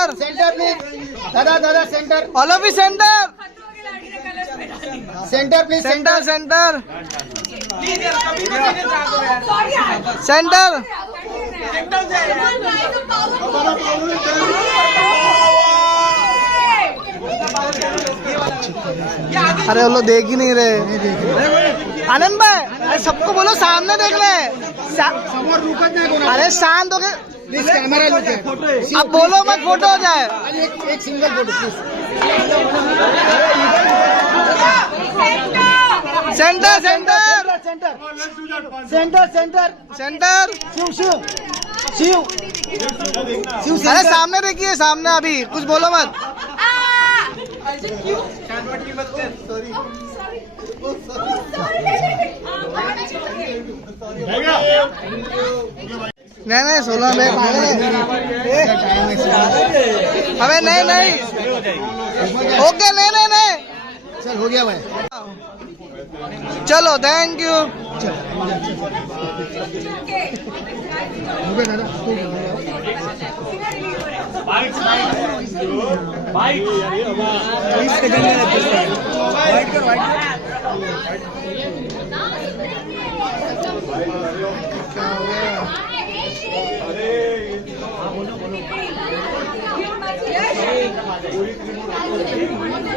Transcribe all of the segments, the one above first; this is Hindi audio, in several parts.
Centre centre please. दादा centre. All of you centre centre please. Centre centre centre. अरे वो लोग देख ही नहीं रहे. आनंद भाई, अरे सबको बोलो सामने देख ले. समोर रुकत नाही कोणा. अरे शांत हो गए. प्लीज कॅमेरा लुके. अब बोलो मत, फोटो हो जाए. एक single photo please. Centre centre centre centre. Centre. Shiv. अरे सामने देखिए, सामने. अभी कुछ बोलो मत. नहीं 16 में पागल है. अबे नहीं. ओके नहीं. चल हो गया भाई. चलो थैंक यू.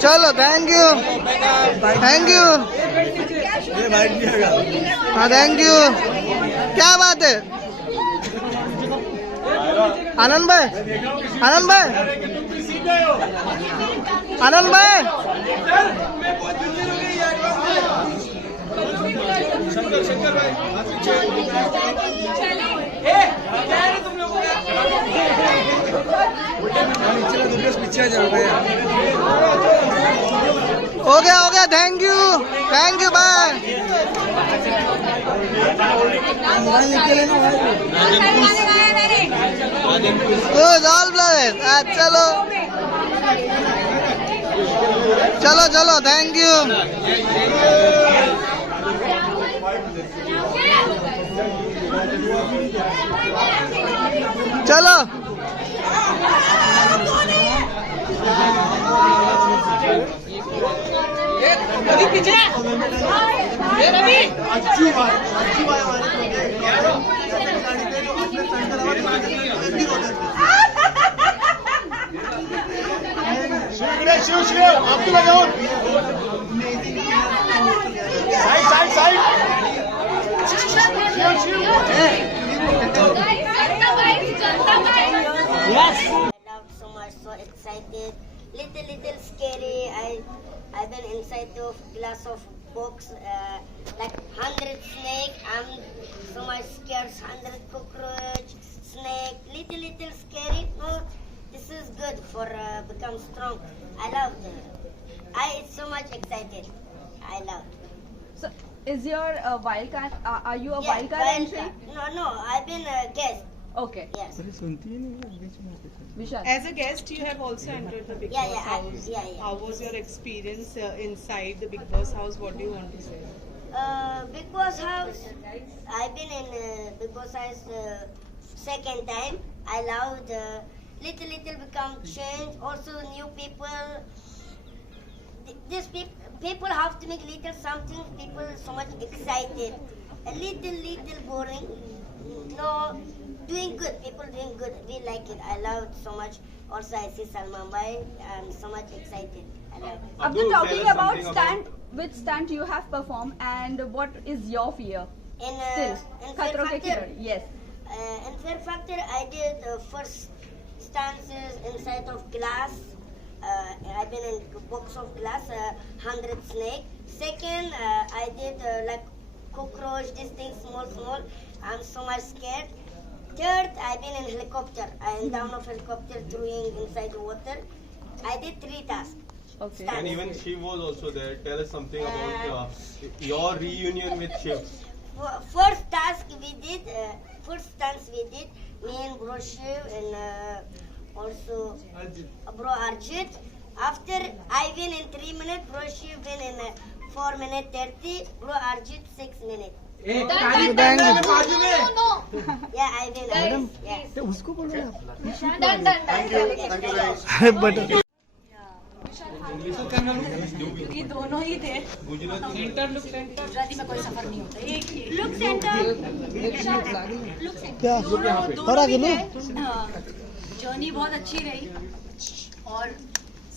चलो थैंक यू. हाँ थैंक यू. क्या बात है आनंद भाई. हो गया. Thank you bye. चलो थैंक यू. चलो शिव आप तो लगाओ. Side. Yes. I love so much, so excited, little scary. I've been inside of glass of box, like 100 snake. I'm so much scared. 100 cockroach, snake, little scary. No, this is good for become strong. I love it. It's so much excited. I love. So, is your wildcat? Are you a Yeah, wildcat entry? No. I've been a guest. Okay. Yes. Vishal. As a guest, you have also entered the Big Yeah, Boss yeah, house. yeah. How was your experience inside the Big Boss house? What do you want to say? Big Boss house. I've been in Big Boss house second time. I loved little become change. Also new people. These people have to make little something. People so much excited. A little boring. No, doing good. People doing good. We like it. I love it so much. Also, I see Salman Bhai. I'm so much excited. I love it. After talking about stunt, which stunt you have performed and what is your fear? In Still, Fear Khatron Ke Factor. Khiladi. Yes. In Fear Factor, I did first stances inside of glass. I've been in box of glass, 100 snake. Second, I did like cockroach, this thing small. I'm so much scared. Third, I've been in helicopter. I'm down of helicopter throwing inside the water. I did 3 tasks. Okay. Stunts. And even Shiv was also there. Tell us something about your reunion with Shiv. First task we did, first stunts we did, me and Bro Shiv and also Bro Arjit. After I win in 3 minutes, Bro Shiv win in 4 minutes 30, Bro Arjit 6 minutes. Yeah, I will. Yes. उसको बोलो ना Done. अरे बट ये दोनों ही थे। गुजराती में कोई सफर नहीं होता, एक ही लुक सेंटर। क्या और आगे लो जर्नी बहुत अच्छी रही और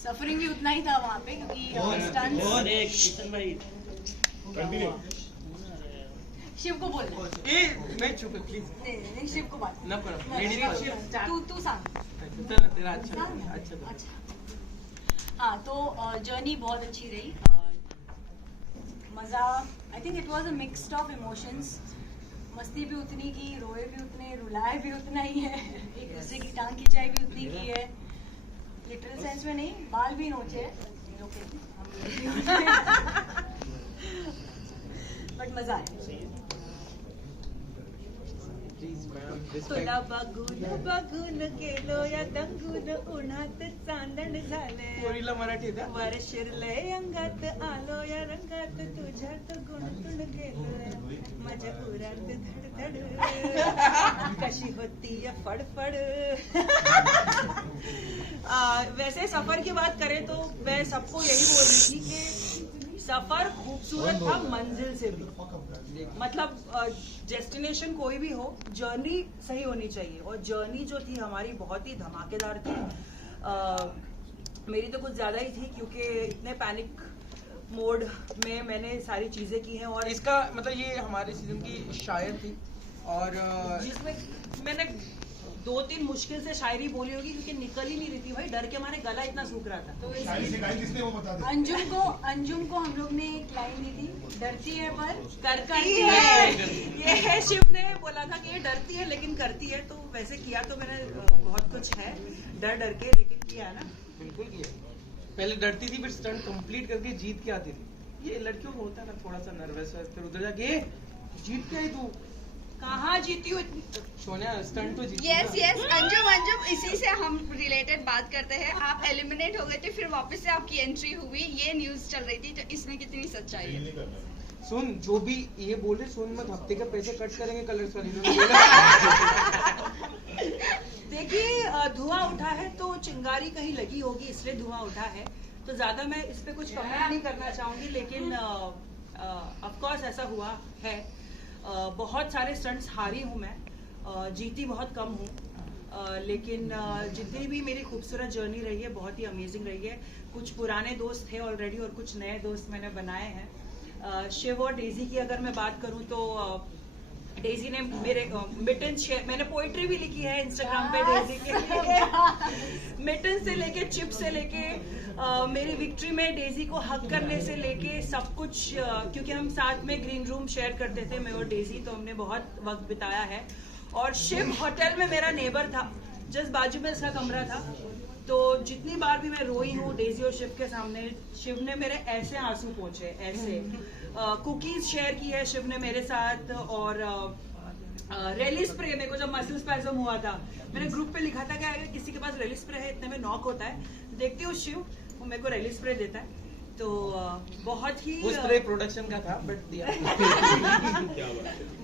सफरिंग भी उतना ही था वहाँ पे क्योंकि स्टंट्स शिव को बोलना मैं चुप प्लीज नहीं शिव को बात ना करो तू सांग तेरा अच्छा हाँ तो जर्नी बहुत अच्छी रही मज़ा I think it was a mixed of emotions मस्ती भी उतनी की रोए भी उतने रुलाए भी उतना ही है एक दूसरे की टांग खिंचाई भी उतनी की है लिटरल सेंस में नहीं बाल भी नोचे ये लोग बट मज़ा आया तुला बघून गेलो या दंगून उन्हात चांदण झाले पोरीला मराठी द्या वर शिरलंय अंगात आलो या रंगात तुझ्यात गुणतून गेलो माझ्या उरात धडधड कशी होती या फडफड वैसे सफर की बात करें तो मैं सबको यही बोल रही थी कि सफर खूबसूरत था मंजिल से भी मतलब डेस्टिनेशन कोई भी हो जर्नी सही होनी चाहिए और जर्नी जो थी हमारी बहुत ही धमाकेदार थी मेरी तो कुछ ज्यादा ही थी क्योंकि इतने पैनिक मोड में मैंने सारी चीजें की हैं और इसका मतलब ये हमारे सीजन की शायर थी और जिसमें मैंने 2-3 मुश्किल से शायरी बोली होगी क्योंकि निकल ही नहीं रही थी भाई डर के मारे गला इतना सूख रहा था तो अंजुम को हम लोग ने एक लाइन दी थी डरती है पर करती है ये है शिव ने बोला था कि ये डरती है लेकिन करती है तो वैसे किया तो मैंने बहुत कुछ है डर के लेकिन किया ना बिल्कुल किया पहले डरती थी फिर स्टंट कंप्लीट करके जीत के आती थी ये लड़कियों को होता है ना थोड़ा सा नर्वस है फिर उधर जाके जीत के आई तू कहाँ जीती हूँ सोनिया स्टंट तो जीती यस अंजुम इसी से हम रिलेटेड बात करते हैं आप एलिमिनेट हो गए थे फिर वापस से आपकी एंट्री हुई ये न्यूज चल रही थी तो इसमें कितनी सच्चाई है सुन जो भी ये बोल रहे सुन मत हफ्ते का पैसे कट करेंगे कलर्स वाली देखिए धुआं उठा है तो चिंगारी कहीं लगी होगी इसलिए धुआं उठा है तो ज्यादा मैं इस पे कुछ कमेंट नहीं करना चाहूंगी लेकिन ऑफ कोर्स ऐसा हुआ है बहुत सारे स्टंट्स हारी हूँ मैं जीती बहुत कम हूँ लेकिन जितनी भी मेरी खूबसूरत जर्नी रही है बहुत ही अमेजिंग रही है कुछ पुराने दोस्त थे ऑलरेडी और कुछ नए दोस्त मैंने बनाए हैं शिव और डेजी की अगर मैं बात करूँ तो डेजी ने मेरे मिटन शेयर मैंने पोइट्री भी लिखी है इंस्टाग्राम पे डेजी के लिए मिटन से लेके चिप से लेके मेरी विक्ट्री में डेजी को हक करने से लेके सब कुछ क्योंकि हम साथ में ग्रीन रूम शेयर करते थे मैं और डेजी तो हमने बहुत वक्त बिताया है और शिव होटल में मेरा नेबर था जस्ट बाजू में इसका कमरा था तो जितनी बार भी मैं रोई हूँ डेजी और शिव के सामने शिव ने मेरे ऐसे आंसू पोंछे ऐसे कुकीज शेयर की है शिव ने मेरे साथ और रेली स्प्रे मेरे को जब मसल स्पैज़म हुआ था मैंने ग्रुप पे लिखा था कि अगर किसी के पास रेली स्प्रे है इतने में नॉक होता है देखती हूँ शिव वो मेरे को रेली स्प्रे देता है तो बहुत ही वो स्प्रे प्रोडक्शन का था बट दिया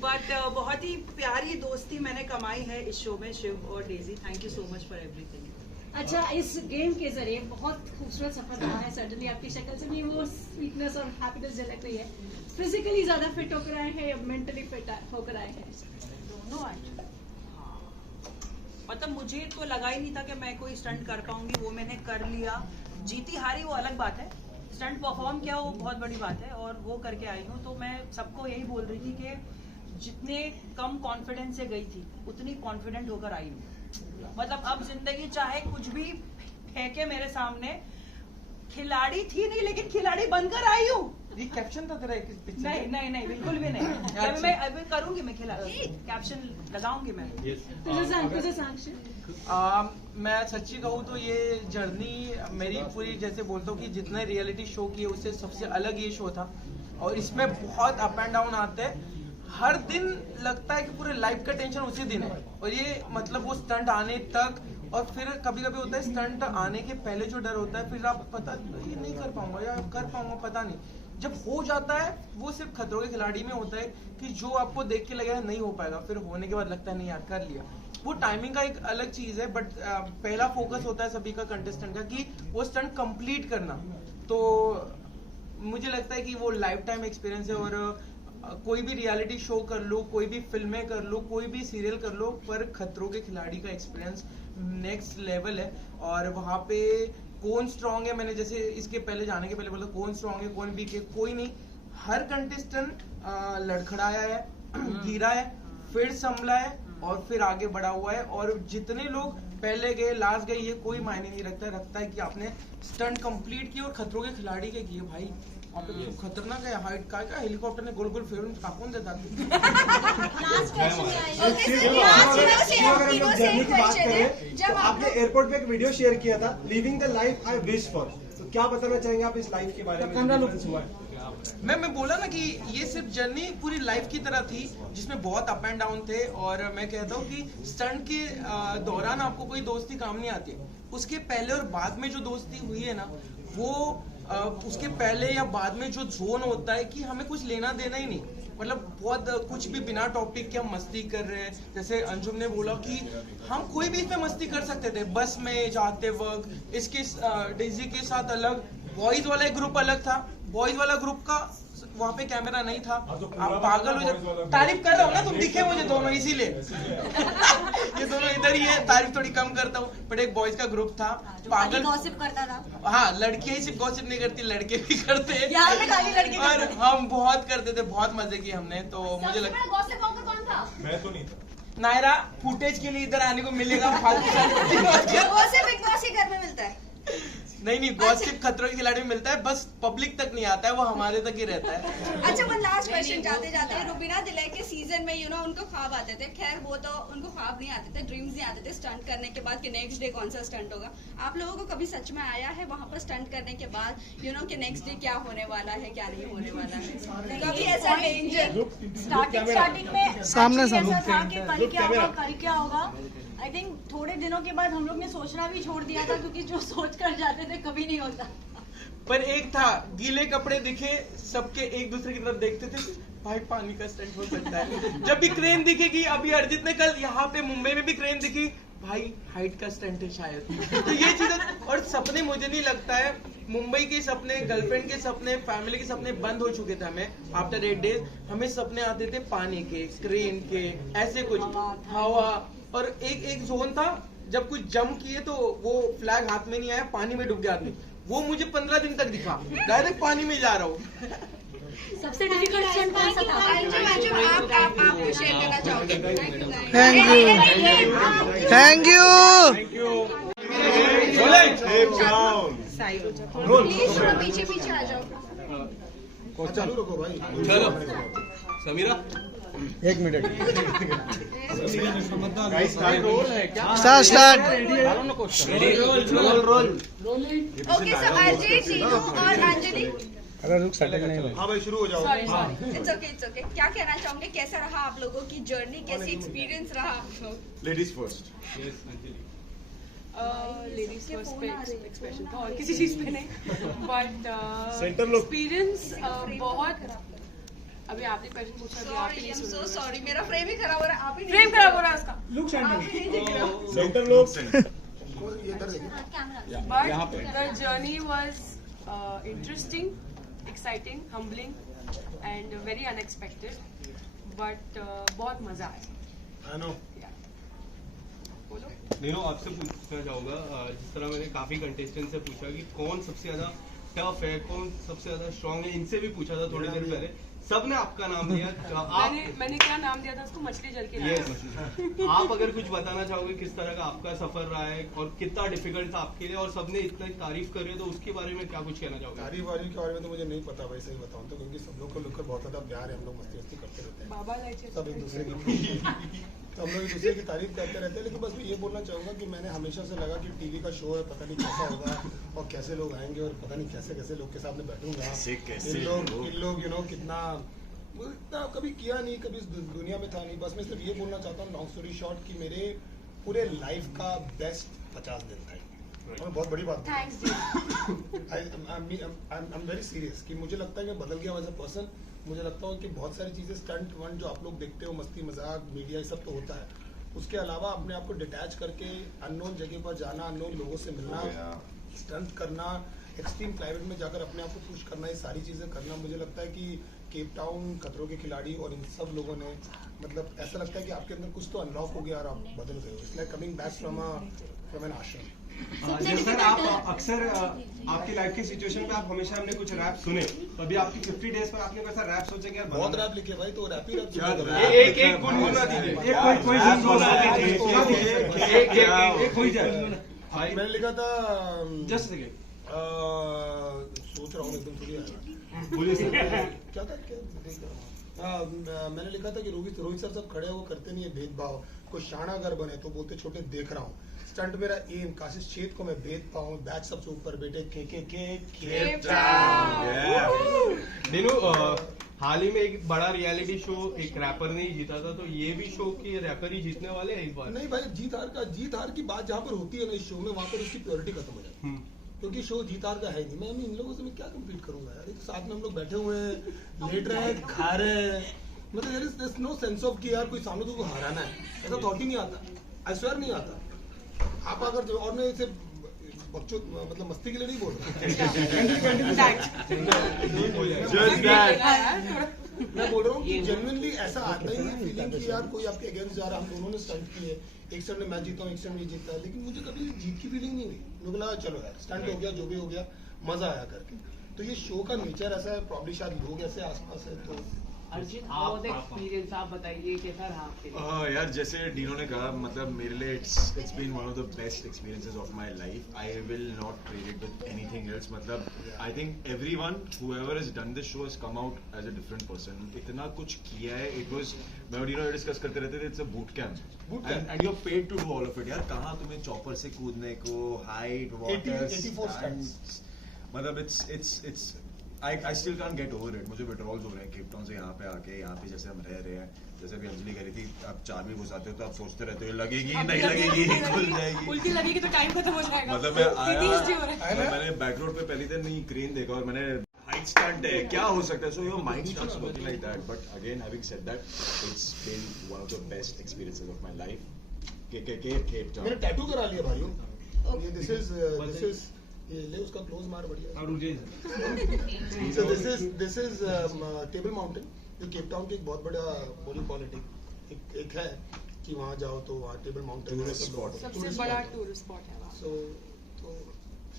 बट बहुत ही प्यारी दोस्ती मैंने कमाई है इस शो में शिव और Daisy thank you so much for everything अच्छा इस गेम के जरिए बहुत खूबसूरत सफर रहा है सर्टनली आपकी शक्ल से भी वो स्वीटनेस और हैप्पीनेस झलक रही है फिजिकली ज्यादा फिट होकर आए हैं या मेंटली फिट होकर आए हैं दोनों मतलब मुझे तो लगा ही नहीं था कि मैं कोई स्टंट कर पाऊंगी वो मैंने कर लिया जीती हारी वो अलग बात है स्टंट परफॉर्म किया वो बहुत बड़ी बात है और वो करके आई हूँ तो मैं सबको यही बोल रही थी कि जितने कम कॉन्फिडेंस से गई थी उतनी कॉन्फिडेंट होकर आई हूँ मतलब अब जिंदगी चाहे कुछ भी फेंके मेरे सामने खिलाड़ी थी नहीं लेकिन खिलाड़ी बनकर आई हूँ ये कैप्शन था तेरा एक पिक्चर नहीं बिल्कुल भी नहीं मैं अभी करूंगी मैं खिलाड़ी कैप्शन लगाऊंगी मैं मैं सच्ची कहूँ तो ये जर्नी मेरी पूरी जैसे बोलता हूँ कि जितने रियलिटी शो किए उससे सबसे अलग ये शो था और इसमें बहुत अप एंड डाउन आते हैं हर दिन लगता है कि पूरे लाइफ का टेंशन उसी दिन है और ये मतलब वो स्टंट आने तक और फिर कभी कभी होता है स्टंट आने के पहले जो डर होता है फिर आप पता ये नहीं कर पाऊंगा या कर पाऊंगा पता नहीं जब हो जाता है वो सिर्फ खतरों के खिलाड़ी में होता है कि जो आपको देख के लगेगा नहीं हो पाएगा, फिर होने के बाद लगता है नहीं यार कर लिया। वो टाइमिंग का एक अलग चीज है, बट पहला फोकस होता है सभी का कंटेस्टेंट का कि वो स्टंट कंप्लीट करना। तो मुझे लगता है कि वो लाइफ टाइम एक्सपीरियंस है, और कोई भी रियलिटी शो कर लो, कोई भी फिल्में कर लो, कोई भी सीरियल कर लो, पर खतरों के खिलाड़ी का एक्सपीरियंस नेक्स्ट लेवल है। और वहाँ पे कौन स्ट्रांग है, मैंने जैसे इसके पहले जाने के पहले बोला कौन स्ट्रांग है कौन वीक है, कोई नहीं। हर कंटेस्टेंट लड़खड़ाया है, गिरा है, फिर संभला है और फिर आगे बढ़ा हुआ है। और जितने लोग पहले गए लास्ट गए ये कोई मायने नहीं रखता है कि आपने स्टंट कंप्लीट किए और खतरों के खिलाड़ी के किए। भाई आप तो खतरनाक है, हाइट का हेलीकॉप्टर ने गोल गोल फेर काकून देता। आपने एयरपोर्ट पे एक वीडियो शेयर किया था, living the life I wish for, तो क्या बताना चाहेंगे आप इस लाइफ के बारे में? मैं बोला ना कि ये सिर्फ जर्नी पूरी लाइफ की तरह थी जिसमें बहुत अप एंड डाउन थे। और मैं कहता हूँ कि स्टंट के दौरान आपको कोई दोस्ती काम नहीं आती, उसके पहले और बाद में जो दोस्ती हुई है ना, वो उसके पहले या बाद में जो जोन होता है कि हमें कुछ लेना देना ही नहीं, मतलब बहुत कुछ भी बिना टॉपिक के हम मस्ती कर रहे हैं। जैसे अंजुम ने बोला कि हम कोई भी इसमें मस्ती कर सकते थे, बस में जाते वक्त। इसके डेजी के साथ अलग बॉयज वाला एक ग्रुप अलग था, बॉयज वाला ग्रुप का वहाँ पे कैमरा नहीं था। आप पागल हो जाए, तारीफ कर रहा हूँ ना, तुम दिखे मुझे दोनों इसीलिए ये दोनों इधर ही है, तारीफ थोड़ी कम करता हूँ। बट एक बॉयज का ग्रुप था, पागल गॉसिप करता था। हाँ, लड़कियां ही सिर्फ गॉसिप नहीं करती, लड़के भी करते हैं, यहाँ पे खाली लड़के और हम बहुत करते थे, बहुत मजे किए हमने। तो मुझे लगता गॉसिप कौन था? मैं तो नहीं था। नायरा फुटेज के लिए इधर आने को मिलेगा, फालतू गॉसिप बिग बॉस के घर में मिलता है। नहीं गॉसिप खतरों के खिलाड़ी में मिलता है, बस पब्लिक तक नहीं आता है, वो हमारे तक ही रहता है। अच्छा, वन लास्ट क्वेश्चन जाते जाते, रुबीना दिलाई के सीजन में उनको ख्वाब आते थे, खैर वो तो उनको ख्वाब नहीं आते थे, ड्रीम्स नहीं आते थे स्टंट करने के बाद कि नेक्स्ट डे कौन सा स्टंट होगा। आप लोगों को कभी सच में आया है वहाँ पर स्टंट करने के बाद कि नेक्स्ट डे क्या होने वाला है क्या नहीं होने वाला है? कभी ऐसा डेंजर स्टार्टिंग में सामने ऐसा था कि कल क्या होगा कल क्या होगा। आई थिंक थोड़े दिनों के बाद हम लोग ने सोचना भी छोड़ दिया था, क्योंकि जो सोच कर जाते थे कभी नहीं होता। पर एक था, गीले कपड़े दिखे सबके एक दूसरे की तरफ देखते थे, भाई पानी का स्टंट हो सकता है। जब भी क्रेन दिखेगी, अभी अर्जित ने कल यहाँ पे मुंबई में भी क्रेन दिखी, भाई हाइट का स्टंट है शायद। तो ये चीजें और सपने, मुझे नहीं लगता है मुंबई के सपने, गर्लफ्रेंड के सपने, फैमिली के सपने बंद हो चुके थे। हमें आफ्टर 8 डेज हमें सपने आते थे पानी के, क्रेन के, ऐसे कुछ हवा। और एक जोन था जब कुछ जंप किए तो वो फ्लैग हाथ में नहीं आया, पानी में डूब गया आदमी, वो मुझे 15 दिन तक दिखा, डायरेक्ट पानी में जा रहा हूँ। सबसे डिफिकल्ट स्टंट कौन सा था? आप शेयर करना चाहोगे? Thank you. प्लीज थोड़ा पीछे पीछे आ जाओ। चालू रखो भाई। चलो समीरा, एक मिनट। स्टार्ट। ओके, सो आरजे, टीनू और अंजलि, हाँ भाई शुरू हो जाओ। It's okay. क्या कहना चाहोगे, कैसा रहा आप लोगों की जर्नी, कैसी एक्सपीरियंस रहा आप लोग? Ladies first. लेडीज फर्स्ट पे एक्सप्रेशन था और किसी चीज पे नहीं, बट सेंटर लोग एक्सपीरियंस बहुत। अभी आपने क्वेश्चन पूछा, अभी आप ही नहीं सुन रहे। सॉरी, मेरा फ्रेम ही खराब हो रहा है, आप ही फ्रेम खराब हो रहा है उसका। आप ही नहीं दिख रहे हो। सेंटर लोग। But the journey was interesting, exciting, humbling, and very unexpected. But बहुत मजा आया। I know. बोलो। नीनो आपसे पूछना चाहूँगा, जिस तरह मैंने काफी कंटेस्टेंट से पूछा कि कौन सबसे ज्यादा टफ है, कौन सबसे ज्यादा स्ट्रांग है, इनसे भी पूछा था थोड़ी देर पहले, सबने आपका नाम लिया। मैंने क्या नाम दिया था उसको? मछली जल के ये आप अगर कुछ बताना चाहोगे किस तरह का आपका सफर रहा है और कितना डिफिकल्ट था आपके लिए, और सबने इतना तारीफ कर रहे हो तो उसके बारे में क्या कुछ कहना चाहोगे? तारीफ वारीफ के बारे में तो मुझे नहीं पता भाई, सही बताऊं तो, क्योंकि सब लोग को लेकर बहुत ज्यादा प्यार है, हम लोग मस्ती वस्ती करते रहते हैं, बाबा लाइचे सब एक दूसरे की तो हम लोग एक दूसरे की तारीफ करते रहते हैं। लेकिन बस मैं ये बोलना चाहूँगा कि मैंने हमेशा से लगा कि टीवी का शो है, पता नहीं कैसा होगा और कैसे लोग आएंगे और पता नहीं कैसे कैसे लोग के सामने बैठूंगा, इन लोग कितना कभी किया नहीं, कभी इस दुनिया में था नहीं। बस मैं सिर्फ ये बोलना चाहता हूँ, लॉन्ग स्टोरी शॉर्ट, कि मेरे पूरे लाइफ का बेस्ट 50 दिन था। हमें बहुत बड़ी बात थैंक्स जी। आई एम वेरी सीरियस कि मुझे लगता है कि बदल गया एज अ पर्सन। मुझे लगता है कि बहुत सारी चीज़ें स्टंट वन जो आप लोग देखते हो, मस्ती मजाक मीडिया ये सब तो होता है, उसके अलावा अपने आप को डिटैच करके अननोन जगह पर जाना, अननोन लोगों से मिलना, स्टंट करना, एक्सट्रीम क्लाइमेट में जाकर अपने आप को पुश करना, ये सारी चीज़ें करना, मुझे लगता है कि केप टाउन, खतरों के खिलाड़ी और इन सब लोगों ने मतलब ऐसा लगता है कि आपके अंदर कुछ तो अनलॉक हो गया और आप बदल गए हो। It's like coming back from an ashram. Sir आप अक्सर आपकी लाइफ की सिचुएशन में आप हमेशा हमने कुछ रैप सुने, तो अभी आपकी 50 डेज पर आपने वैसा रैप सोचा कि यार बहुत रैप लिखे भाई, तो रैप ही रैप एक गुनगुना दीजिए, कोई जाए। मैंने लिखा था जस्ट सेकंड, सोच रहा हूँ एकदम थोड़ी बोलिए सर। क्या था क्या देख रहा हूँ। मैंने लिखा था कि रोहित सर सब खड़े हैं, वो करते नहीं है भेदभाव, कोई शाना अगर बने तो बोलते छोटे देख रहा हूँ, स्टंट मेरा एम, काशिश छेद को मैं भेद पाऊँ, बैच सबसे ऊपर बेटे के दिनू, हाल ही में एक बड़ा रियलिटी शो एक रैपर ने ही जीता था, तो ये भी शो के रैपर ही जीतने वाले हैं इस बार? नहीं भाई, जीत हार की बात जहाँ पर होती है ना इस शो में, वहाँ पर उसकी प्योरिटी खत्म हो जाती है, क्योंकि शो जीत हार का है नहीं। मैं इन लोगों से मैं क्या कम्पीट करूंगा यार, तो साथ में हम लोग बैठे हुए हैं, लेट रहे हैं, खा रहे हैं, मतलब there is no sense of कि यार कोई सामने तुमको हराना है, ऐसा थॉट ही नहीं आता, आई स्वेयर नहीं आता। आप अगर जो, और मैं इसे बच्चों मतलब मस्ती के लिए नहीं बोल रहा, मैं बोल रहा हूँ कि जेन्युइनली ऐसा आता ही है फीलिंग कि यार कोई आपके अगेंस्ट जा रहा है, हम दोनों ने स्टंट किए, एक स्टंट में मैं जीता हूँ, एक स्टंट में जीतता है, लेकिन मुझे कभी जीत की फीलिंग नहीं हुई। मुझे लगा चलो यार स्टंट हो गया, जो भी हो गया, मजा आया करके। तो ये शो का नेचर ऐसा है, प्रॉब्ली शायद लोग ऐसे आसपास है। तो अर्जित, बहुत एक्सपीरियंस आप बताइए कैसा रहा आपके लिए? यार जैसे डीनो ने कहा, मतलब मेरे लिए it's been one of the best experiences of my life. I will not trade it with anything else. मतलब I think everyone whoever has done this show has come out as a different person. इतना कुछ किया है, इट वाज, मैं और डीनो डिस्कस करते रहते थे, it's a boot camp and you are paid to do all of it. यार कहाँ तुम्हें चॉपर से कूदने को, हाइट, वाटर, 84 स्टंट्स, मतलब it's I still can't get over it. मुझे विड्रॉल्स हो रहे हैं केप टाउन से यहाँ पे आके। यहाँ पे जैसे हम रह रहे हैं, जैसे अभी अंजलि कह रही थी, आप चार भी घुसाते हो तो आप सोचते रहते हो लगेगी नहीं लगेगी, खुल जाएगी, उल्टी लगेगी तो टाइम खत्म हो जाएगा। मतलब मैं आया, मैंने बैक रोड पे पहली दिन नहीं क्रेन देखा और मैंने हाइट स्टंट है, क्या हो सकता है, so your mind starts working like that. But again having said that, it's been one of the best experiences of my life. Cape Town मैंने टैटू करा लिया भाइयों, ये दिस इज ये ले उसका क्लोज मार बढ़िया। So this is table mountain, जो केप टाउन की एक बहुत बड़ा बोली पॉलिटिक एक है कि वहाँ जाओ तो वहाँ टेबल माउंटेन सबसे बड़ा टूरिस्ट स्पॉट है वहाँ। सो तो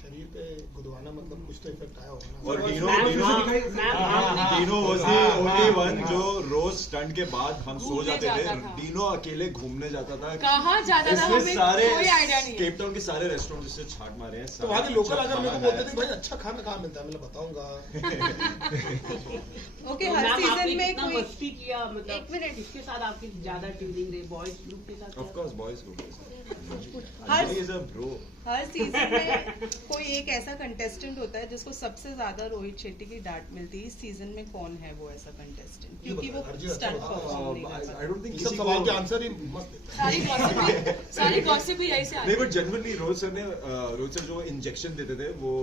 शरीर पे गुदवाना मतलब कुछ तो इफेक्ट आया होगा ना। और Dino was the only one जो रोज स्टंट के बाद हम सो जाते थे। डीनो अकेले घूमने जाता था। कहाँ जाता था हमें सारे कोई आइडिया नहीं है। केप टाउन के सारे रेस्टोरेंट से छाट मारे हैं। तो वहाँ के लोकल अगर मेरे को बोलते थे भाई अच्छा खाना कहाँ मिलता है, मैं बताऊंगा। ओके, हर सीजन में कोई कोई मस्ती किया, मतलब एक मिनट, इसके साथ आपकी ज्यादा ट्यूनिंग रही बॉयज ग्रुप के साथ? Of course boys group her is a bro. Her season में कोई एक ऐसा कंटेस्टेंट होता है जिसको सबसे ज्यादा रोहित शेट्टी की डांट मिलती है। इस सीजन में कौन है वो ऐसा कंटेस्टेंट, क्योंकि वो स्टंट परफॉर्म नहीं कर आई डोंट थिंक सब सवाल के आंसर ही मस्त देते। सारी गॉसिप ही यही से नहीं, बट जेन्युइनली रोहित सर जो इंजेक्शन देते थे वो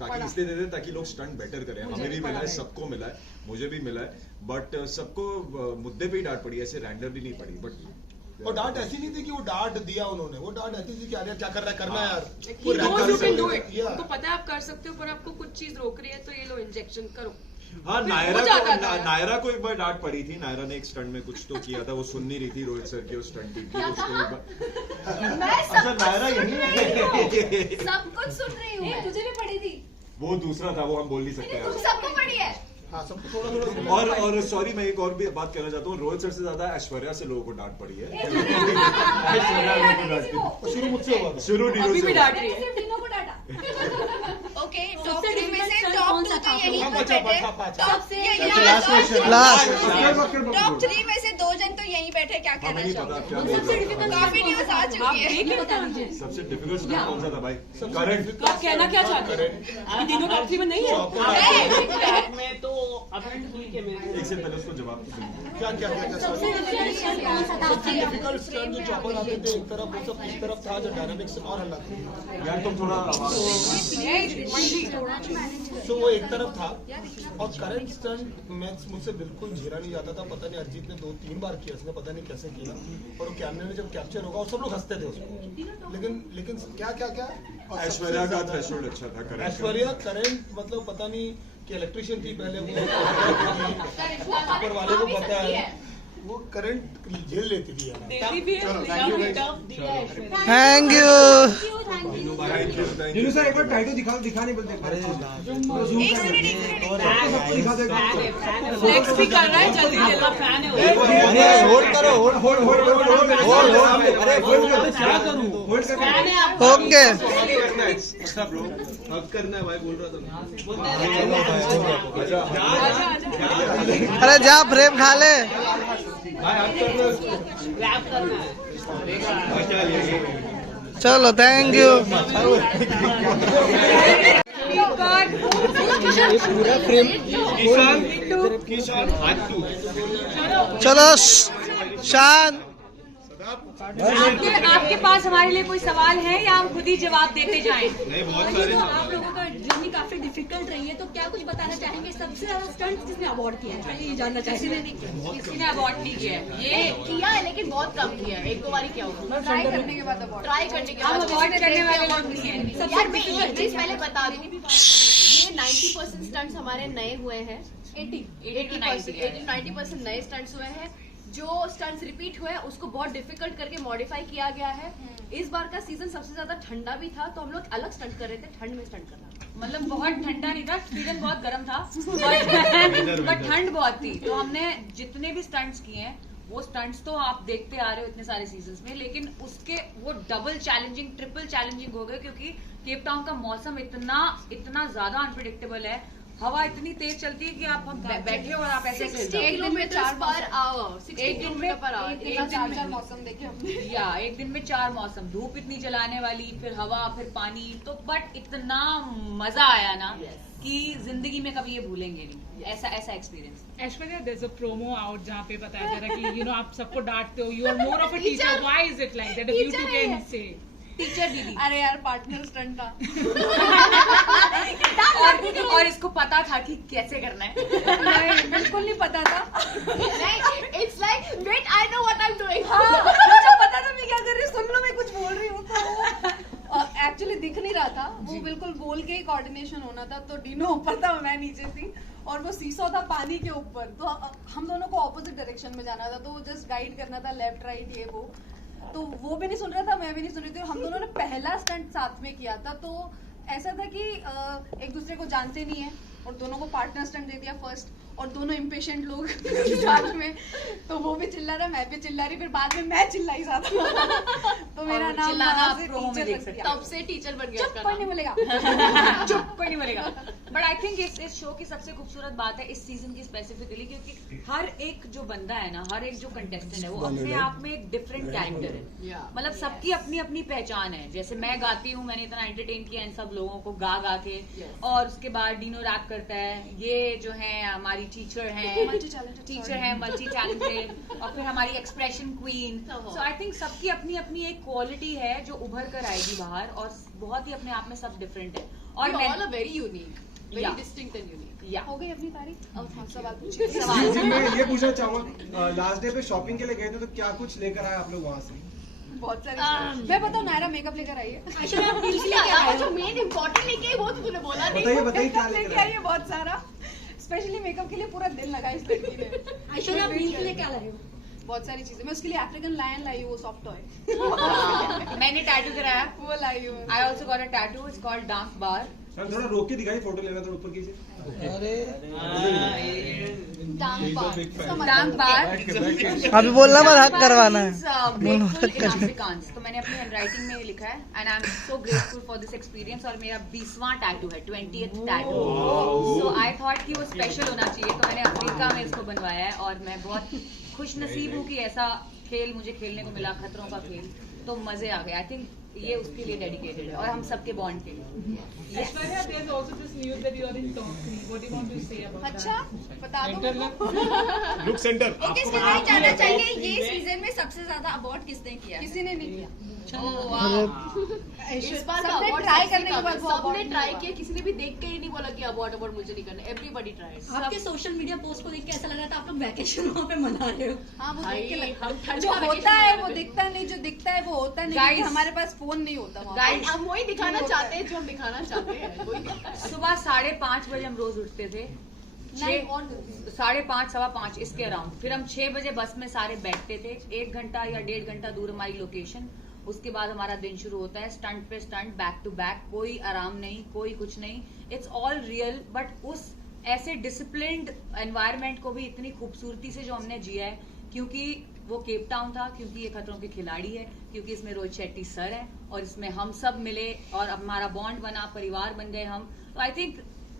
ताकि इसलिए देते थे ताकि लोग स्टंट बेटर करें। हमें भी मिला है, सबको मिला है, मुझे भी मिला है, बट सबको मुद्दे पे ही डांट पड़ी, ऐसे रैंडमली नहीं पड़ी। बट और डांट ऐसी नहीं थी कि वो डांट दिया उन्होंने, वो डांट ऐसी थी कि यार क्या कर रहा है, करना है यार। उनको पता है आप कर सकते हो, पर आपको कुछ चीज रोक रही है तो ये लो इंजेक्शन करो। हाँ, नायरा को एक बार डांट पड़ी थी। नायरा ने एक स्टंट में कुछ तो किया था, वो सुन नहीं रही थी रोहित सर की, वो स्टंट टीम की। उसको एक बार अच्छा नायरा यही सब कुछ सुन रही हूँ। तुझे भी पड़ी थी? वो दूसरा था, वो हम बोल नहीं सकते तुम सबको पड़ी है। हाँ, सबको थोड़ा और सॉरी, मैं एक और भी बात कहना चाहता हूँ, रोहित सर से ज्यादा ऐश्वर्या से लोगों को डांट पड़ी है। शुरू मुझसे हुआ था। शुरू अभी भी डांट रही है। सिर्फ तीनों को डांटा। ओके, टॉप 3 में से टॉप 2 तो यही हाँ, पर बैठे। पाँच। सबसे लास्ट टॉप 3 में से 2 जन तो यहीं बैठे क्या कहना नहीं पता क्या चाहोगे? काफी न्यूज आ चुकी है। सबसे डिफिकल्ट स्टंट कौन सा था भाई? करंट। आप कहना क्या चाहते हैं? तीनों टॉप 3 में नहीं है? में तो अपडेट हुई के मेरे एक से पहले उसको जवाब तो देंगे। क्या क्या क्या सबसे डिफिकल्ट स्टंट जो चॉपर आते थे एक तरफ वो सब इस तरफ था जो डायनामिक्स और हल्ला था यार तुम थोड़ा सो वो एक तरफ था और करंट स्टंट मैच मुझसे बिल्कुल झेला नहीं जाता था। पता नहीं अरिजीत ने 2-3 बार किया उसने पता नहीं कैसे किया और वो कैमरे में जब कैप्चर होगा और सब लोग हंसते थे उसको लेकिन क्या क्या क्या ऐश्वर्या का थ्रेशोल्ड अच्छा था। करंट ऐश्वर्या करंट मतलब पता नहीं कि इलेक्ट्रिशियन थी पहले वो ऊपर वाले को पता है वो करंट झेल लेती थी थैंक यू। जिन्हों सर एक बार टाइटो दिखा नहीं बोलते। फ्लेक्स भी कर रहा है, जल्दी ले लो। फैन है होल्ड करो क्या करूं? ओके। हक करना है भाई, बोल रहा था। अरे जा फ्रेम खा ले। चलो थैंक यू। पूरा फ्रेम किसान हाथ टू। चलो शान। आपके पास हमारे लिए कोई सवाल है या हम खुद ही जवाब देते जाएं? नहीं, बहुत सारे आप लोगों का जर्नी काफी डिफिकल्ट रही है, तो क्या कुछ बताना चाहेंगे? सबसे ज्यादा स्टंट किसने अवॉर्ड किया है? पहले ये जानना चाहेंगे। किसी ने अवार्ड नहीं किया है। ये किया है लेकिन बहुत कम किया है, 1-2 बार किया होगा। ट्राई करने के बाद अवार्ड ट्राई करने के हम बाद अवार्ड करने वाले लोग नहीं हैं। यार मैं एक चीज पहले बता दूं, ये 90% स्टंट्स हमारे नए हुए हैं। 80-90% नए स्टंट्स हुए हैं। जो स्टंट्स रिपीट हुए हैं उसको बहुत डिफिकल्ट करके मॉडिफाई किया गया है। इस बार का सीजन सबसे ज्यादा ठंडा भी था, तो हम लोग अलग स्टंट कर रहे थे, ठंड में स्टंट कर रहा था। मतलब बहुत ठंडा नहीं था, सीजन बहुत गर्म था बट ठंड बहुत थी। तो हमने जितने भी स्टंट्स किए हैं वो स्टंट्स तो आप देखते आ रहे हो इतने सारे सीजन्स में, लेकिन उसके वो डबल चैलेंजिंग, ट्रिपल चैलेंजिंग हो गए क्योंकि केप टाउन का मौसम इतना ज्यादा अनप्रिडिक्टेबल है। हवा इतनी तेज चलती है कि आप बैठे और आप ऐसे एक दिन में 4 पर आवर, एक दिन में 4 मौसम देखे हमने। एक दिन में 4 मौसम, धूप इतनी जलाने वाली, फिर हवा, फिर पानी, तो बट इतना मजा आया ना कि जिंदगी में कभी ये भूलेंगे नहीं। ऐसा experience. Aishwarya, there's a promo out जहाँ पे बताया जा रहा है कि आप सबको डांटते हो, you are more of a teacher. Why is it like that? If you two can say. Teacher दीदी। अरे यार पार्टनर स्टंट था। और इसको पता था कि कैसे करना है। नहीं बिल्कुल नहीं पता था। It's like wait, I know what I'm doing. मुझे पता था मैं क्या कर रही हूँ, सुन लो मैं कुछ बोल रही हूँ तो एक्चुअली दिख नहीं रहा था, वो बिल्कुल गोल के ही कोऑर्डिनेशन होना था। तो डीनो ऊपर था, मैं नीचे थी और वो सीसो था पानी के ऊपर, तो हम दोनों को ऑपोजिट डायरेक्शन में जाना था, तो वो जस्ट गाइड करना था लेफ्ट राइट ये वो। तो वो भी नहीं सुन रहा था, मैं भी नहीं सुन रही थी। हम दोनों ने पहला स्टंट साथ में किया था, तो ऐसा था कि एक दूसरे को जानते नहीं है और दोनों को पार्टनर स्टंट दे दिया फर्स्ट, और दोनों इम्पेशेंट लोग साथ में, तो वो भी चिल्ला रहा, मैं भी चिल्ला रही, फिर बाद में मैं चिल्लाई ज्यादा। तो मेरा नाम तब से टीचर बन गया। चुप, कोई नहीं बोलेगा। चुप, कोई नहीं बोलेगा। बट आई थिंक इस शो की सबसे खूबसूरत बात है इस सीजन की स्पेसिफिकली, क्योंकि हर एक जो बंदा है ना, हर एक जो कंटेस्टेंट है, वो अपने आप में एक डिफरेंट कैरेक्टर है। मतलब सबकी अपनी अपनी पहचान है। जैसे मैं गाती हूँ, मैंने इतना एंटरटेन किया इन सब लोगों को गा के, और उसके बाद डीनो रैप करता है, ये जो है हमारी टीचर हैं, मल्टी टैलेंटेड, और फिर हमारी expression queen. So I think सबकी अपनी अपनी एक क्वालिटी है जो उभर कर आएगी बाहर, और बहुत ही अपने आप में सब डिफरेंट है। और all are very unique, very distinct and unique. हो गई अपनी तारीफ। अब सवाल जी, मैं ये पूछना चाहूँगा, लास्ट डे पे शॉपिंग के लिए गए थे तो क्या कुछ लेकर आए आप लोग वहाँ से? बहुत सारे। मैं बताऊँ, नायरा मेकअप लेकर आई है। जो मेन इम्पोर्टेंट लेके आई वो तो तूने बोला नहीं। बताइए क्या लेके आई है बहुत सारा, स्पेशली मेकअप के लिए पूरा दिन लगा इस लड़की ने। ऐश्वर्या मील के लिए क्या लाई हो? बहुत सारी चीजें। मैं उसके लिए अफ्रीकन लायन लाई हूँ, वो सॉफ्ट टॉय। मैंने टैटू कराया, वो लाई हूँ। I also got a tattoo, it's called dance bar. Sir थोड़ा रोक के दिखाई, फोटो लेना, थोड़ा ऊपर कीजिए। डांस बार अभी बोलना मत, हक करवाना है। तो मैंने अपनी हैंडराइटिंग में लिखा है, and I am so grateful for this experience. और मेरा 20वां टैटू है, 20th tattoo. So I thought कि वो स्पेशल होना चाहिए, तो मैंने अफ्रीका में इसको बनवाया है, और मैं बहुत खुश नसीब हूँ कि ऐसा खेल मुझे खेलने को मिला, खतरों का खेल, तो मजे आ गए। आई थिंक ये उसके लिए डेडिकेटेड है और हम सबके बॉन्ड के लिए। Aishwarya, there's also this news that you are in top 3. What do you want to say about that? अच्छा, बता दो। लुक सेंटर ओके, इसके लिए जानना चाहिए ये सीजन में सबसे ज्यादा अवार्ड किसने किया? किसी ने नहीं किया। इस बार का सबने award try सबसे करने के कम है। बाद वो सबने award ट्राई मिला। किया, किसी ने भी देख के ही नहीं बोला कि अवार्ड मुझे नहीं करना। Everybody tried. आपके सोशल मीडिया पोस्ट को देख के ऐसा लग रहा था आप लोग वैकेशन वहाँ पे मना रहे हो। हाँ, वो भाई, देख के लगता हम है। ठंड जो का होता vacation है मना वो रहे दिखता नहीं, जो दिखता है वो होता नहीं, Guys, क्योंकि हमारे पास फोन नहीं होता वहाँ पे। Guys, हम वही दिखाना चाहते हैं जो हम दिखाना चाहते हैं। वही दिखता है। सुबह 5:30 बजे हम रोज उठते थे, नहीं, और जल्दी। 5:30 सवा 5 इसके अराउंड। फिर हम 6 बजे बस में सारे बैठते थे, 1 घंटा या 1.5 घंटा दूर हमारी लोकेशन। उसके बाद हमारा दिन शुरू होता है, स्टंट पे स्टंट, बैक टू बैक, कोई आराम नहीं, कोई कुछ नहीं, इट्स ऑल रियल। बट उस ऐसे डिसिप्लिन्ड एनवायरनमेंट को भी इतनी खूबसूरती से जो हमने जिया है, क्योंकि वो केप टाउन था, क्योंकि ये खतरों के खिलाड़ी है, क्योंकि इसमें रोहित शेट्टी सर है और इसमें हम सब मिले और हमारा बॉन्ड बना, परिवार बन गए हम। तो आई थिंक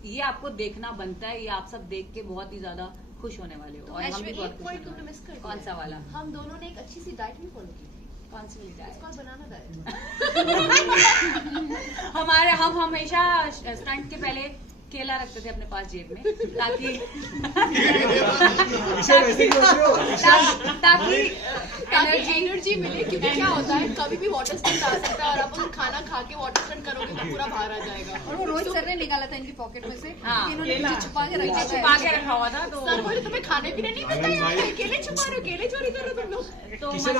ये आपको देखना बनता है, ये आप सब देख के बहुत ही ज्यादा खुश होने वाले हो और हम भी बहुत खुश होने वाले हैं। कौन सा वाला? हम दोनों ने एक अच्छी सी डाइट भी फॉलो की थी। कौन सी It's called banana diet। हमारे हम हमेशा स्टंट के पहले केला रखते थे अपने पास जेब में, ताकि एनर्जी मिले, क्योंकि क्या होता है कभी भी वाटर स्टंट आ सकता है और आप अगर खाना खा के वाटर स्टंट करोगे तो पूरा बाहर आ जाएगा। और वो रोहित सर ने निकाला था इनकी पॉकेट में से, हाँ, इन्होंने मुझे छुपा के रखा था। छुपा के रखा हुआ था। तो सर बोले तुम्हें खाने पीने नहीं मिलता है, केले छुपा रहे हो, केले चोरी कर रहे हो तुम लोग। तो मजे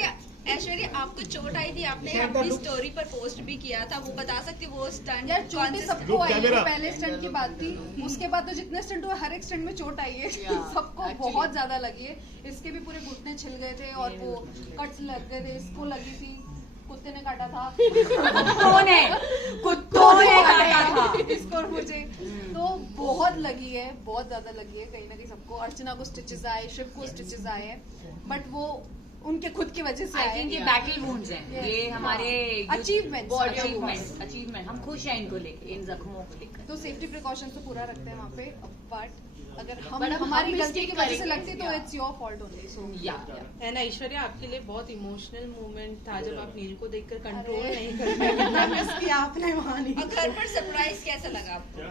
आए। ऐश्वर्या, आपको चोट आई थी, आपने अपनी स्टोरी पर पोस्ट भी किया था, वो बता सकती हो वो स्टंट? यार चोटें सबको आई है, पहले स्टंट की बात थी, उसके बाद तो जितने स्टंट हुए हर एक स्टंट में चोट आई है। सबको बहुत ज्यादा लगी है, इसके भी पूरे घुटने छिल गए थे और वो कट्स लग गए थे, इसको लगी थी, कुत्ते ने काटा था, कुत्तों ने काटा था इसको और मुझे, तो बहुत लगी है, बहुत ज्यादा लगी है कहीं ना कहीं सबको। अर्चना को स्टिचेस आए, शिव को स्टिचेस आए हैं, बट वो उनके खुद की वजह से आई थिंक ये बैटल वुंड्स हैं, ये हमारे अचीवमेंट। हम खुश हैं इनको लेके, इन जख्मों को लेकर। तो सेफ्टी प्रिकॉशन तो पूरा रखते हैं वहाँ पे, बट अगर हम But हमारी हम गलती की वजह से करेंगे, लगती तो इट्स योर फॉल्ट ओनली। सो है ना ऐश्वर्या, आपके लिए बहुत इमोशनल मोमेंट था जब आप नील को देखकर कंट्रोल नहीं कर पाए, कितना मिस किया आपने वहाँ नील। घर पर सरप्राइज कैसा लगा आपको?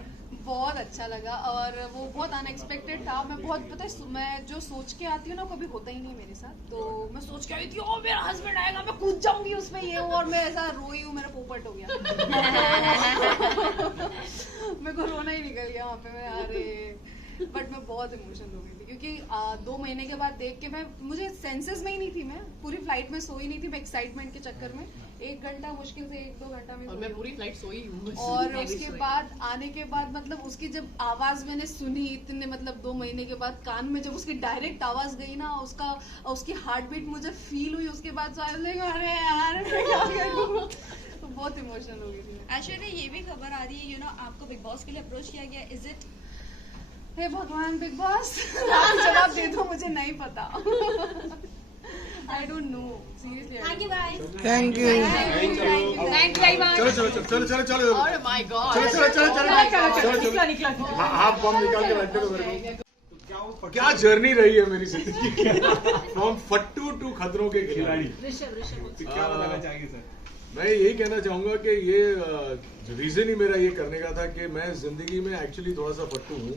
बहुत अच्छा लगा और वो बहुत अनएक्सपेक्टेड था। मैं बहुत पता है, मैं जो सोच के आती हूँ ना कभी होता ही नहीं मेरे साथ, तो मैं सोच के आई थी ओ मेरा हस्बैंड आएगा, मैं कूद जाऊंगी उसमें ये, और मैं ऐसा रोई हूँ, मेरा पोपट हो गया। मेरे को रोना ही निकल गया वहाँ पे, मैं अरे, बट मैं बहुत इमोशनल हो गई थी क्योंकि 2 महीने के बाद देख के मुझे सेंसेस में ही नहीं थी, मैं पूरी फ्लाइट में सोई नहीं थी, मैं एक्साइटमेंट के चक्कर में 1 घंटा मुश्किल से 1-2 घंटा में, और मैं पूरी फ्लाइट सोई हूँ। और उसके बाद आने के बाद मतलब उसकी जब आवाज मैंने सुनी इतने मतलब 2 महीने के बाद कान में, जब उसकी डायरेक्ट आवाज गई ना, उसकी हार्ट बीट मुझे फील हुई, उसके बाद अरे यार मैं क्या करूं, तो बहुत इमोशनल हो गई थी। ऐश्वर्या, ये भी खबर आ रही है आपको बिग बॉस के लिए अप्रोच किया गया, इज इट? हे भगवान, बिग बॉस जवाब दे दो, मुझे नहीं पता। I don't know. Seriously. Thank you guys. Thank you thank you very much. चलो Oh my God. चलो हाफ बम निकाल के बैठे हो मेरे को। क्या जर्नी रही है मेरी जिंदगी की, फ्रॉम फट्टू टू खतरों के खिलाड़ी। क्या बताना चाहिए सर? मैं यही कहना चाहूंगा कि ये रीजन ही मेरा ये करने का था कि मैं जिंदगी में एक्चुअली थोड़ा सा फट्टू हूँ,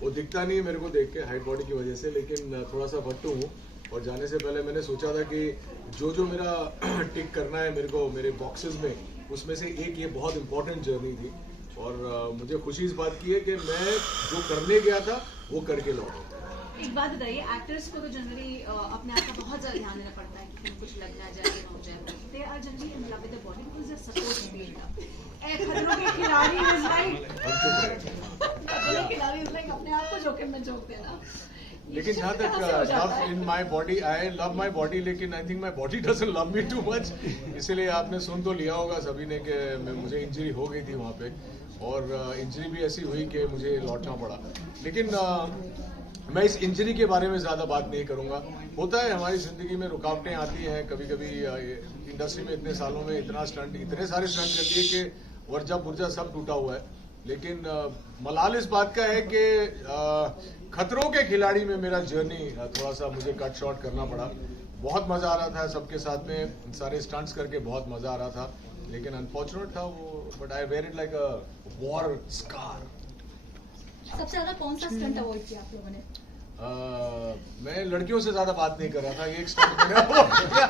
वो दिखता नहीं है मेरे को देख के हाइट बॉडी की वजह से, लेकिन थोड़ा सा फट्टू हूँ। और जाने से पहले मैंने सोचा था कि जो मेरा टिक करना है मेरे को मेरे बॉक्सेस में, उसमें से एक ये बहुत इंपॉर्टेंट जर्नी थी। और मुझे खुशी इस बात की है कि मैं जो करने गया था वो करके लौटा। एक बात बताइए, एक्टर्स को तो जनरली अपने आप का बहुत ज्यादा ध्यान देना पड़ता है कि कुछ लग ना जाए, हो जाए, they are generally in love with the body because they support field. Khatron Ke खिलाड़ी इज लाइक, खतरों के खिलाड़ी इज लाइक अपने आप को जोखिम में झोंक देना। लेकिन जहाँ तक love in my body, I love my body, लेकिन I think my body doesn't love me too much. इसीलिए आपने सुन तो लिया होगा सभी ने कि मुझे इंजरी हो गई थी वहाँ पे, और इंजरी भी ऐसी हुई कि मुझे लौटना पड़ा। लेकिन मैं इस इंजरी के बारे में ज़्यादा बात नहीं करूँगा। होता है हमारी ज़िंदगी में, रुकावटें आती हैं कभी कभी। इंडस्ट्री में इतने सालों में इतने सारे स्टंट कर दिए कि वर्जा पुर्जा सब टूटा हुआ है। लेकिन मलाल इस बात का है कि खतरों के खिलाड़ी में मेरा जर्नी थोड़ा सा मुझे कट शॉर्ट करना पड़ा। बहुत मजा आ रहा था सबके साथ में, सारे स्टंट्स करके बहुत मजा आ रहा था, लेकिन अनफॉर्चुनेट था वो, but I wear it like a war scar. सबसे ज्यादा कौन सा स्टंट अवॉइड किया आप लोगों ने? मैं लड़कियों से ज्यादा बात नहीं कर रहा था, एक स्टंट मैंने अवॉइड किया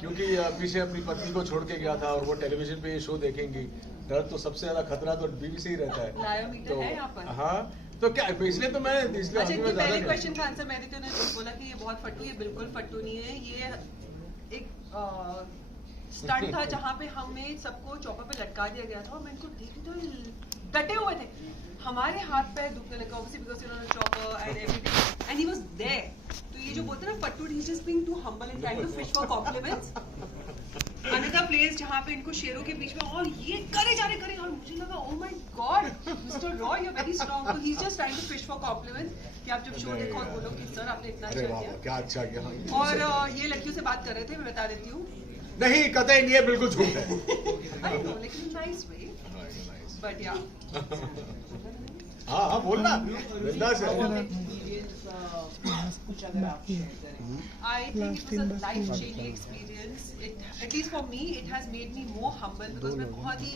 क्योंकि पीछे अपनी पत्नी को छोड़ के गया था और वो टेलीविजन पे ये शो देखेंगी। डर तो सबसे ज्यादा खतरा तो बीवी से ही रहता है। तो है यहाँ पर। हाँ, तो क्या इसलिए तो मैं अच्छा, पहले क्वेश्चन का आंसर मैं देती हूँ। उन्होंने बोला कि ये बहुत फट्टू, ये बिल्कुल फट्टू नहीं है। ये एक स्टंट था जहाँ पे हमें सबको चौपर पे लटका दिया गया था और मैं इनको देखी तो डटे हुए थे, हमारे हाथ पैर दुखने लगा obviously because you know the chopper and everything and he was there. तो ये जो बोलते हैं ना फट्टू, he's just being too humble and trying to fish for compliments. Another place जहाँ पे इनको शेरों के बीच में और ये करे जा रहे और मुझे लगा oh my god Mr. Roy you're very strong. So he's just trying to fish for compliments कि आप जब शो देखो और बोलो कि सर आपने इतना अच्छा किया, क्या अच्छा किया। और ये लड़कियों से बात कर रहे थे, मैं बता देती हूँ। नहीं, कतई नहीं है, बिल्कुल झूठ है। I know, लेकिन नाइस वे, बट या हाँ बोलना बिंदास है। I think it was a life-changing experience. At least for me, it has made me more humble because मैं बहुत ही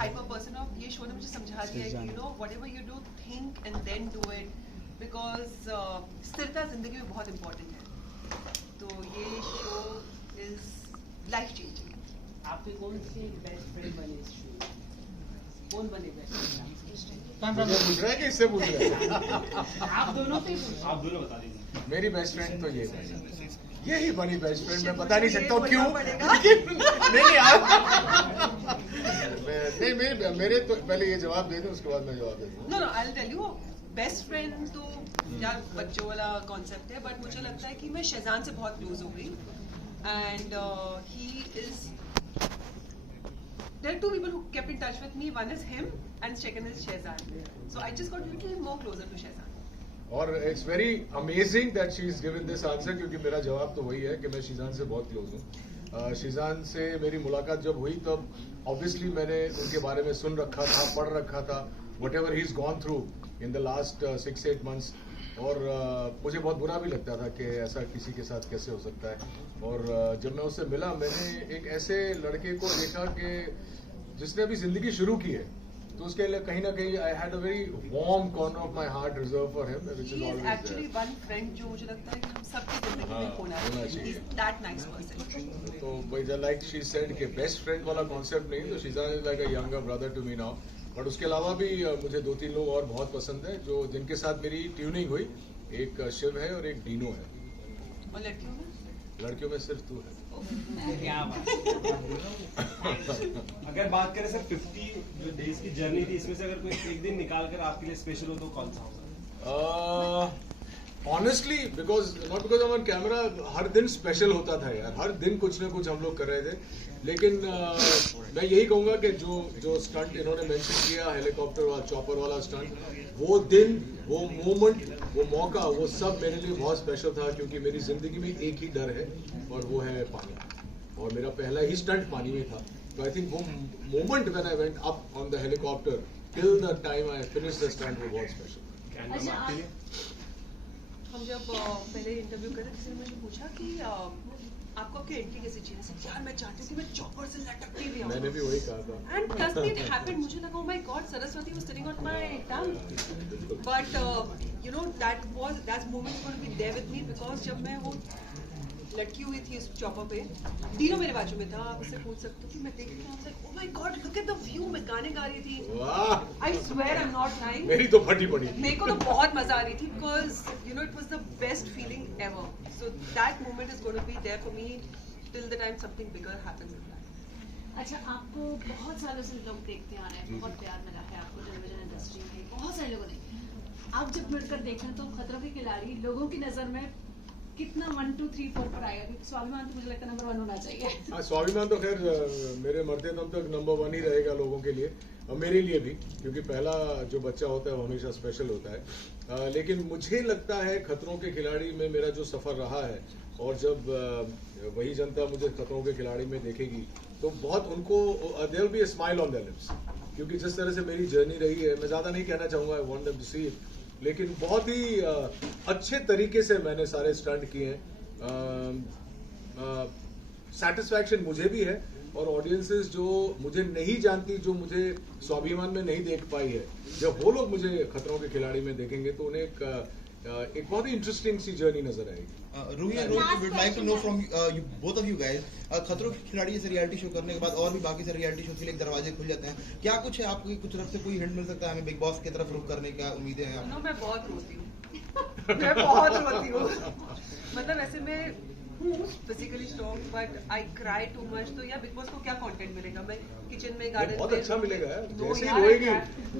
hyper person हूँ। ये शो ने मुझे समझा दिया है कि you know whatever you do, think and then do it because स्थिरता जिंदगी में बहुत important है। तो ये शो is life-changing. आपके कौन सी बेस्ट फ्रेंड बने इस शो? कौन बने बेस्ट फ्रेंड? मुझे पूछ रहा है कि इससे पूछ रहा है? आप दोनों से पूछ। आप दोनों बता दीजिए। मेरी बेस्ट फ्रेंड तो यही बनी बेस्ट फ्रेंड। मैं बता नहीं सकता हूँ क्यों। नहीं मेरे तो पहले ये जवाब दे दूं, उसके बाद मैं जवाब दे दूं। No, I'll tell you. Best friend तो यार बच्चों वाला कॉन्सेप्ट है, बट मुझे लगता है कि मैं शहजान से बहुत क्लोज हो गई and he is there are two people who kept in touch with me. One is him and second is Shehzad. So I just got a little more closer to Shehzad. और it's very amazing that she is given this answer क्योंकि मेरा जवाब तो वही है कि मैं शीजान से बहुत क्लोज हूँ। शीजान से मेरी मुलाकात जब हुई तब ऑब्वियसली मैंने उनके बारे में सुन रखा था, पढ़ रखा था, whatever he is gone through in the last 6-8 months। और मुझे बहुत बुरा भी लगता था कि ऐसा किसी के साथ कैसे हो सकता है। और जब मैं उससे मिला, मैंने एक ऐसे लड़के को देखा कि जिसने अभी जिंदगी शुरू की है, तो उसके लिए कहीं ना कहीं I had a very warm corner of my heart reserve for him, which is always actually one friend जो मुझे लगता है कि हम सबकी जिंदगी में होना चाहिए। That nice person. तो भाई लाइक शी सेड कि बेस्ट फ्रेंड वाला कॉन्सेप्ट नहीं, तो Sheezan is like a younger brother to me now. But उसके अलावा भी मुझे 2-3 लोग और बहुत पसंद है जो जिनके साथ मेरी ट्यूनिंग हुई। एक शिव है और एक डीनो है। और लड़कियों में सिर्फ तू है। क्या बात। अगर बात करें सर 50 जो डेज की जर्नी थी, इसमें से अगर कोई एक दिन निकाल कर आपके लिए स्पेशल हो तो कौन सा होगा? Honestly because not because on camera, हर दिन स्पेशल होता था यार, हर दिन कुछ ना कुछ हम लोग कर रहे थे। लेकिन मैं यही कहूंगा कि जो स्टंट इन्होंने मेंशन किया, हेलीकॉप्टर वाला, चॉपर वाला स्टंट, वो दिन, वो मोमेंट, वो मौका, वो सब मेरे लिए बहुत स्पेशल था क्योंकि मेरी जिंदगी में एक ही डर है और वो है पानी। और मेरा पहला ही स्टंट पानी में था। तो आई थिंक वो moment when I went up on the helicopter till the time I finish the stunt वो बहुत स्पेशल। हम जब पहले इंटरव्यू कर रहे थे, किसी ने मुझे पूछा कि आपको आपकी एंट्री कैसी चाहिए? यार मैं चाहती हूँ कि मैं चॉपर से लटकती भी आऊँ। मैंने भी वही कहा था। And trust me, it happened. मुझे लगा oh my god, Saraswati was sitting on my tongue. But you know that moment going to be there with me because जब मैं वो लटकी हुई थी उस चॉपर पे, डीनो मेरे बाजू में था, आप उससे पूछ सकते हो कि मैं देख रही हूँ, oh my god, look at the view, मैं गाने गा रही थी। I swear I'm not lying. मेरी तो फटी पड़ी। मेरे को तो बहुत मजा आ रही थी because you know it was the best feeling ever. So that moment is going to be there for me till the time something bigger happens in life. अच्छा, आपको बहुत सालों से लोग देखते आ रहे हैं, बहुत प्यार मिला है आपको टेलीविजन इंडस्ट्री में, बहुत सारे लोगों ने। आप जब मिलकर देखें तो खतरों के खिलाड़ी लोगों की नजर में कितना 1, 2, 3, 4 पर आएगा? क्योंकि स्वाभिमान तो मुझे लगता है नंबर 1 होना चाहिए। हाँ, स्वाभिमान तो खैर मेरे मरते दम तक नंबर 1 ही रहेगा लोगों के लिए और मेरे लिए भी, क्योंकि पहला जो बच्चा होता है वो हमेशा स्पेशल होता है। लेकिन मुझे लगता है खतरों के खिलाड़ी में मेरा जो सफर रहा है, और जब वही जनता मुझे खतरों के खिलाड़ी में देखेगी तो बहुत उनको there will be a smile on their lips क्योंकि जिस तरह से मेरी जर्नी रही है, मैं ज़्यादा नहीं कहना चाहूँगा, I want them to see it, लेकिन बहुत ही अच्छे तरीके से मैंने सारे स्टंट किए हैं। सेटिस्फैक्शन मुझे भी है और ऑडियंसेस जो मुझे नहीं जानती, जो मुझे स्वाभिमान में नहीं देख पाई है, जब वो लोग मुझे खतरों के खिलाड़ी में देखेंगे तो उन्हें एक बहुत ही इंटरेस्टिंग सी जर्नी नजर आएगी। Ruhi and Rohit, would like to know from both of you guys, खतरों के खिलाड़ी जैसे रियलिटी शो करने के बाद और भी बाकी से रियलिटी शो के लिए दरवाजे खुल जाते हैं, क्या कुछ है आपकी कुछ तरफ से कोई हिंट मिल सकता है हमें बिग बॉस की तरफ रुख करने का उम्मीदें हैं आपको? मैं बहुत रोती हूँ मैं बहुत रोती हूँ मतलब ऐसे मैं हूँ physically strong but I cry too much, तो यार बिग बॉस को क्या कंटेंट मिलेगा? मैं किचन में गार्डन बहुत अच्छा मिलेगा यार, जैसे ही रोएगी।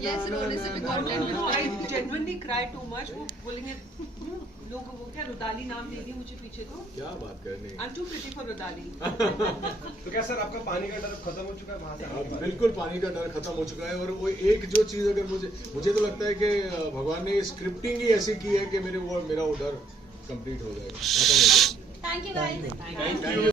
यस, रोने से भी content I genuinely cry too much. वो बोलेंगे लोग वो क्या रुदाली नाम दे दी मुझे पीछे, तो क्या बात करनी, I am too pretty for Rudaali. तो क्या सर आपका पानी का डर खत्म हो चुका है वहां से? बिल्कुल पानी का डर खत्म हो चुका है। और वो एक जो चीज अगर मुझे तो लगता है कि भगवान ने स्क्रिप्टिंग ही ऐसी की है कि मेरा वो डर कंप्लीट हो जाएगा, खत्म हो जाएगा। Thank you guys. Thank you.